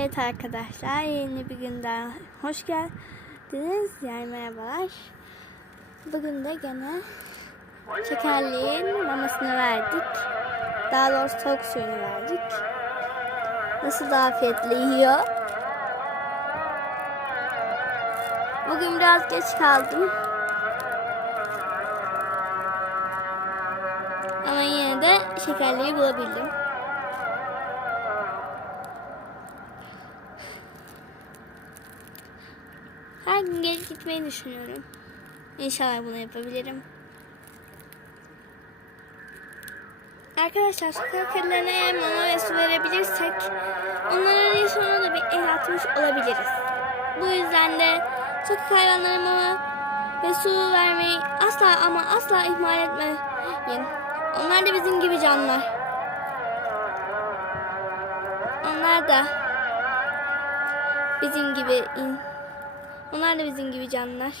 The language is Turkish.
Evet arkadaşlar yeni bir günden hoş geldiniz. Yani merhabalar. Bugün de gene şekerliğin mamasını verdik. Daha doğrusu tavuk suyunu verdik. Nasıl da afiyetle yiyor. Bugün biraz geç kaldım. Ama yine de şekerliği bulabildim. Her gün gelip gitmeyi düşünüyorum. İnşallah bunu yapabilirim. Arkadaşlar sokak kedilerine eğer mama ve su verebilirsek onların yaşamına da bir el atmış olabiliriz. Bu yüzden de sokak hayvanlarına mama ve su vermeyi asla ama asla ihmal etmeyin. Onlar da bizim gibi canlılar. Onlar da bizim gibi in- onlar da bizim gibi canlılar.